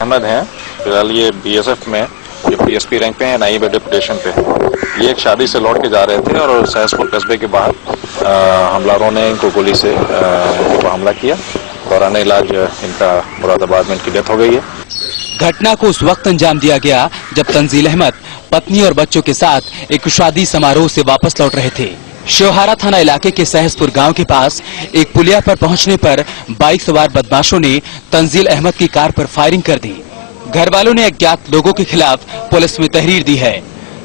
अहमद हैं। फिलहाल ये बीएसएफ में ये पीएसपी रैंक पे हैं, एनआईए में डिप्यूटेशन पे। ये एक शादी से लौट के जा रहे थे और सहसपुर कस्बे के बाहर हमलावरों ने इनको गोली से इनके ऊपर हमला किया। दौरान इलाज इनका मुरादाबाद में इनकी डेथ हो गई है। घटना को उस वक्त अंजाम दिया गया जब तंजील अहमद पत्नी और बच्चों के साथ एक शादी समारोह से वापस लौट रहे थे। शिवहारा थाना इलाके के सहसपुर गांव के पास एक पुलिया पर पहुंचने पर बाइक सवार बदमाशों ने तंजील अहमद की कार पर फायरिंग कर दी। घर वालों ने अज्ञात लोगों के खिलाफ पुलिस में तहरीर दी है।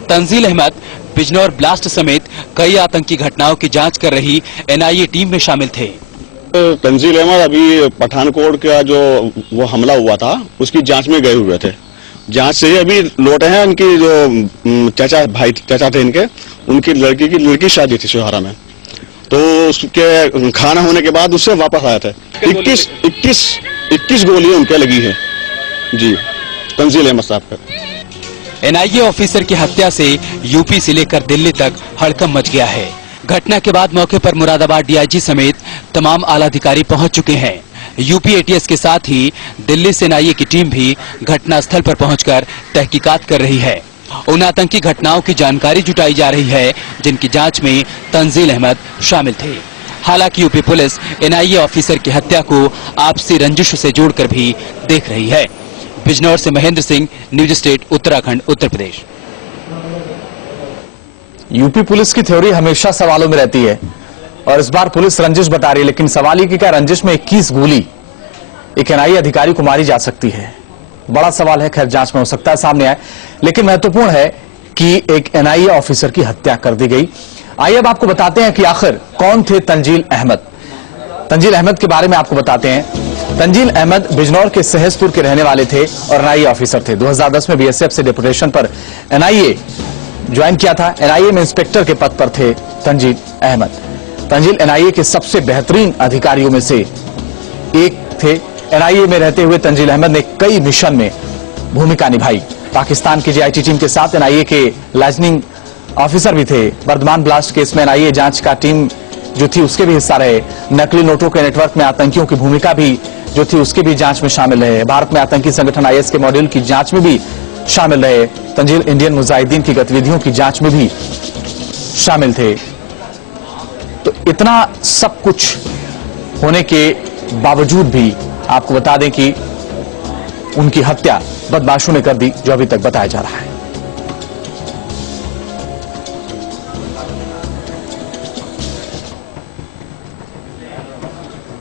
तंजील अहमद बिजनौर ब्लास्ट समेत कई आतंकी घटनाओं की जांच कर रही एनआईए टीम में शामिल थे। तंजील अहमद अभी पठानकोट का जो वो हमला हुआ था उसकी जांच में गए हुए थे। जांच से ही अभी लौटे हैं। इनकी जो चाचा थे इनके, उनकी लड़की की शादी थी शिवहारा में, तो उसके खाना होने के बाद उससे वापस आए थे। 21 गोलियां उनके लगी है जी तंजील अहमद साहब पर। एनआईए ऑफिसर की हत्या से यूपी से लेकर दिल्ली तक हड़कंप मच गया है। घटना के बाद मौके पर मुरादाबाद डीआईजी समेत तमाम आला अधिकारी पहुंच चुके हैं। यूपी एटीएस के साथ ही दिल्ली से एनआईए की टीम भी घटनास्थल पर पहुंचकर तहकीकात कर रही है। उन आतंकी घटनाओं की जानकारी जुटाई जा रही है जिनकी जांच में तंजील अहमद शामिल थे। हालांकि यूपी पुलिस एनआईए ऑफिसर की हत्या को आपसी रंजिश से जोड़कर भी देख रही है। बिजनौर से Mahendra Singh, news state, Uttarakhand, Uttar Pradesh. UP police की थ्योरी हमेशा सवालों में रहती है और इस बार पुलिस रंजिश बता रही है, लेकिन सवाल ये कि क्या रंजिश में 21 गोली एक एनआईए अधिकारी को मारी जा सकती है? बड़ा सवाल है। खैर, जांच में हो सकता है सामने आए, लेकिन महत्वपूर्ण है कि एक एनआईए ऑफिसर की हत्या कर दी गई। आइए अब आपको बताते हैं कि आखिर कौन थे तंजील अहमद। तंजील अहमद के बारे में आपको बताते हैं। तंजील अहमद बिजनौर के सहसपुर के रहने वाले थे और एनआईए ऑफिसर थे। 2010 में बीएसएफ से डिप्यूटेशन पर एनआईए ज्वाइन किया था। एनआईए में इंस्पेक्टर के पद पर थे तंजील अहमद। तंजील एनआईए के सबसे बेहतरीन अधिकारियों में से एक थे। एनआईए में रहते हुए तंजील अहमद ने कई मिशन में भूमिका निभाई। पाकिस्तान की जीआईटी टीम के साथ एनआईए के लाइजनिंग ऑफिसर भी थे। वर्धमान ब्लास्ट केस में एनआईए जांच का टीम जो थी उसके भी हिस्सा रहे। नकली नोटों के नेटवर्क में आतंकियों की भूमिका भी जो थी उसकी भी जांच में शामिल रहे। भारत में आतंकी संगठन आईएस के मॉड्यूल की जांच में भी शामिल रहे। तंजील इंडियन मुजाहिदीन की गतिविधियों की जांच में भी शामिल थे। तो इतना सब कुछ होने के बावजूद भी आपको बता दें कि उनकी हत्या बदमाशों ने कर दी, जो अभी तक बताया जा रहा है।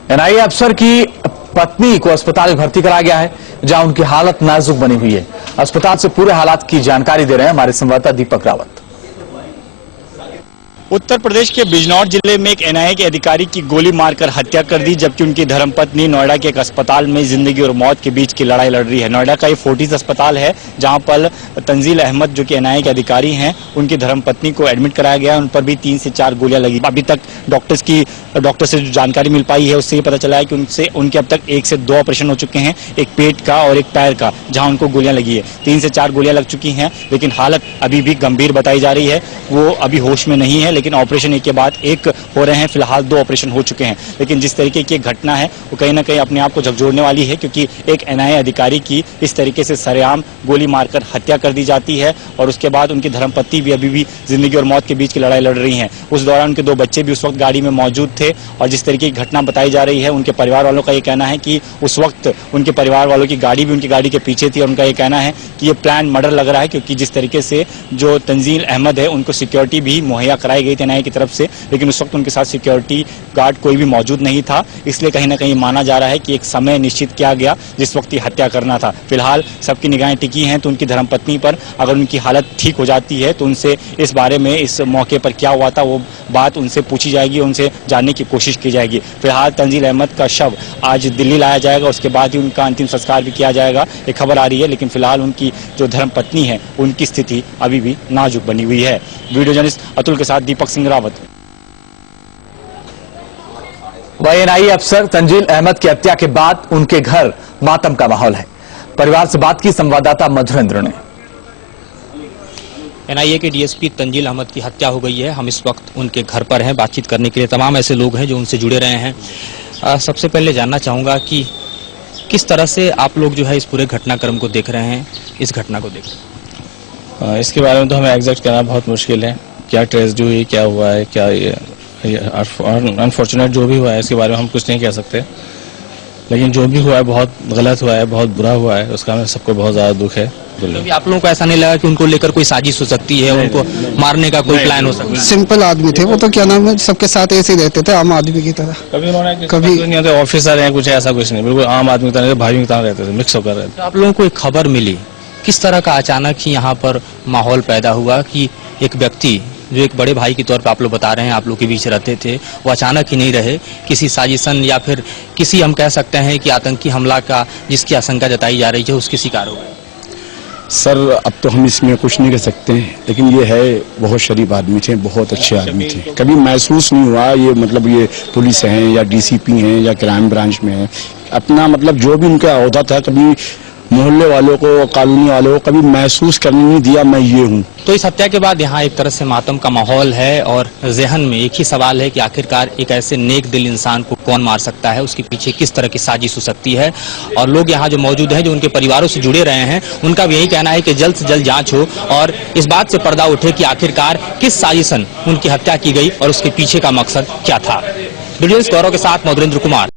एनआईए अफसर की पत्नी को अस्पताल में भर्ती कराया गया है, जहां उनकी हालत नाजुक बनी हुई है। अस्पताल से पूरे हालात की जानकारी दे रहे हैं हमारे संवाददाता दीपक रावत। उत्तर प्रदेश के बिजनौर जिले में एक एनआईए के अधिकारी की गोली मारकर हत्या कर दी, जबकि उनकी धर्मपत्नी नोएडा के एक अस्पताल में जिंदगी और मौत के बीच की लड़ाई लड़ रही है। नोएडा का ये फोर्टिस अस्पताल है, जहां पर तंजील अहमद जो कि एनआईए के अधिकारी हैं, उनकी धर्मपत्नी को एडमिट कराया गया। उन पर भी 3 से 4 गोलियां लगी। अभी तक डॉक्टर से जो जानकारी मिल पाई है उससे ये पता चला है कि उनके अब तक 1 से 2 ऑपरेशन हो चुके हैं, एक पेट का और एक पैर का, जहां उनको गोलियां लगी है। 3 से 4 गोलियां लग चुकी हैं, लेकिन हालत अभी भी गंभीर बताई जा रही है। वो अभी होश में नहीं है, लेकिन ऑपरेशन एक के बाद एक हो रहे हैं। फिलहाल 2 ऑपरेशन हो चुके हैं, लेकिन जिस तरीके की घटना है वो कहीं ना कहीं अपने आप को झकझोरने वाली है, क्योंकि एक एनआईए अधिकारी की इस तरीके से सरेआम गोली मारकर हत्या कर दी जाती है और उसके बाद उनकी धर्मपत्नी भी अभी भी जिंदगी और मौत के बीच की लड़ाई लड़ रही हैं। उस दौरान उनके 2 बच्चे भी उस वक्त गाड़ी में मौजूद थे और जिस तरीके की घटना बताई जा रही है, उनके परिवार वालों का ये कहना है कि उस वक्त उनके परिवार वालों की गाड़ी भी उनकी गाड़ी के पीछे थी और उनका ये कहना है कि ये प्लान मर्डर लग रहा है, क्योंकि जिस तरीके से जो तंजील अहमद है उनको सिक्योरिटी भी मुहैया कराई गई थी एनआईए की तरफ से, लेकिन उस वक्त उनके साथ सिक्योरिटी गार्ड कोई भी मौजूद नहीं था। इसलिए कहीं ना कहीं माना जा रहा है कि एक समय निश्चित किया गया जिस वक्त ये हत्या करना था। फिलहाल सबकी निगाहें टिकी हैं तो उनकी धर्मपत्नी पर। अगर उनकी हालत ठीक हो जाती है तो उनसे इस बारे में, इस मौके पर क्या हुआ था वो बात उनसे पूछी जाएगी, उनसे जानने की कोशिश की जाएगी। फिलहाल तंजील अहमद का शव आज दिल्ली लाया जाएगा, उसके बाद ही उनका अंतिम संस्कार भी किया जाएगा, एक खबर आ रही है। लेकिन फिलहाल उनकी जो धर्मपत्नी है उनकी स्थिति अभी भी नाजुक बनी हुई है। वीडियो जर्नलिस्ट अतुल के साथ दीपक सिंह रावत। वह एनआईए अफसर तंजील अहमद की हत्या के बाद उनके घर मातम का माहौल है। परिवार से बात की संवाददाता मधुरेंद्र ने। एनआईए के डीएसपी तंजील अहमद की हत्या हो गई है। हम इस वक्त उनके घर पर हैं। बातचीत करने के लिए तमाम ऐसे लोग हैं जो उनसे जुड़े रहे हैं। सबसे पहले जानना चाहूंगा कि किस तरह से आप लोग जो है इस पूरे घटनाक्रम को देख रहे हैं, इस घटना को देख रहे हैं? इसके बारे में तो हमें एग्जैक्ट कहना बहुत मुश्किल है, क्या ट्रेजेडी हुई, क्या हुआ है, क्या ये अनफॉर्चुनेट जो भी हुआ है इसके बारे में हम कुछ नहीं कह सकते, लेकिन जो भी हुआ है बहुत गलत हुआ है, बहुत बुरा हुआ है, उसका हमें सबको बहुत ज्यादा दुख है। कभी आप लोगों को ऐसा नहीं लगा कि उनको लेकर कोई साजिश हो सकती है, उनको मारने का कोई प्लान हो सकता है? सिंपल आदमी थे वो, तो क्या नाम है, सबके साथ ऐसे ही रहते थे, आम आदमी की तरह। कभी उन्होंने कभी नहीं होते, ऑफिसर हैं कुछ ऐसा कुछ नहीं, बिल्कुल आम आदमी की तरह भाई की तरह रहते थे, मिक्स होकर रहते थे। तो आप लोगों को एक खबर मिली, किस तरह का अचानक ही यहाँ पर माहौल पैदा हुआ कि एक व्यक्ति जो एक बड़े भाई के तौर पर आप लोग बता रहे हैं आप लोग के बीच रहते थे, वो अचानक ही नहीं रहे, किसी साजिशन या फिर किसी हम कह सकते हैं कि आतंकी हमला का जिसकी आशंका जताई जा रही है उसके शिकार हो गए? सर अब तो हम इसमें कुछ नहीं कह सकते हैं, लेकिन ये है बहुत शरीफ आदमी थे, बहुत अच्छे आदमी थे। कभी महसूस नहीं हुआ ये मतलब ये पुलिस हैं या डीसीपी हैं या क्राइम ब्रांच में हैं, अपना मतलब जो भी उनका ओहदा था कभी मोहल्ले वालों को, कॉलोनी वालों को कभी महसूस करने नहीं दिया मैं ये हूँ। तो इस हत्या के बाद यहाँ एक तरह से मातम का माहौल है और जहन में एक ही सवाल है कि आखिरकार एक ऐसे नेक दिल इंसान को कौन मार सकता है, उसके पीछे किस तरह की साजिश हो सकती है। और लोग यहाँ जो मौजूद हैं, जो उनके परिवारों से जुड़े रहे हैं, उनका भी यही कहना है कि जल्द से जल्द जांच हो और इस बात से पर्दा उठे कि आखिरकार किस साजिशन उनकी हत्या की गई और उसके पीछे का मकसद क्या था। वीडियो गौरव के साथ मधुरेंद्र कुमार।